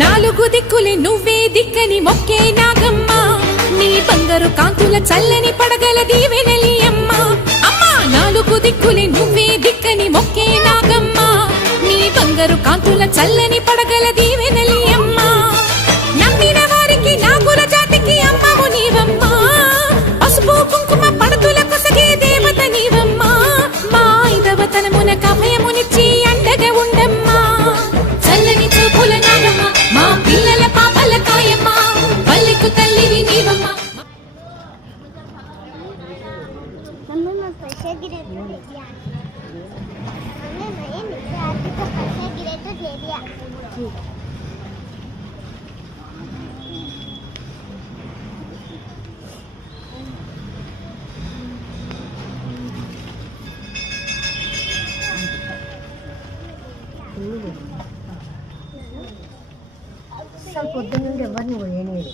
నాలుగు దిక్కులే నువ్వే దిక్కని మొక్కే నాగమ్మ నీ బంగారు కాంతుల చల్లని పడగల దీవెనలి అమ్మ అమ్మా నాలుగు దిక్కులే నువ్వే దిక్కని మొక్కే నాగమ్మ నీ బంగారు కాంతుల చల్లని పడగల దీవెనలి అమ్మ నమ్మిన వారికి నాగుల జాతికి అమ్మవు నీవమ్మ పసుపు కుంకుమ పడతుల కొసగే దేవత నీవమ్మ మా ఐదవతనమున కభయమునిచ్చి అండగా ఉండమ్మా చల్లని చూపుల నాగమ్మ మా పిల్లల పాపల కాయమ్మ పల్లెకు తల్లివి నీవమ్మ పొద్దున్న నుండి ఎవరిని పోయలేదు.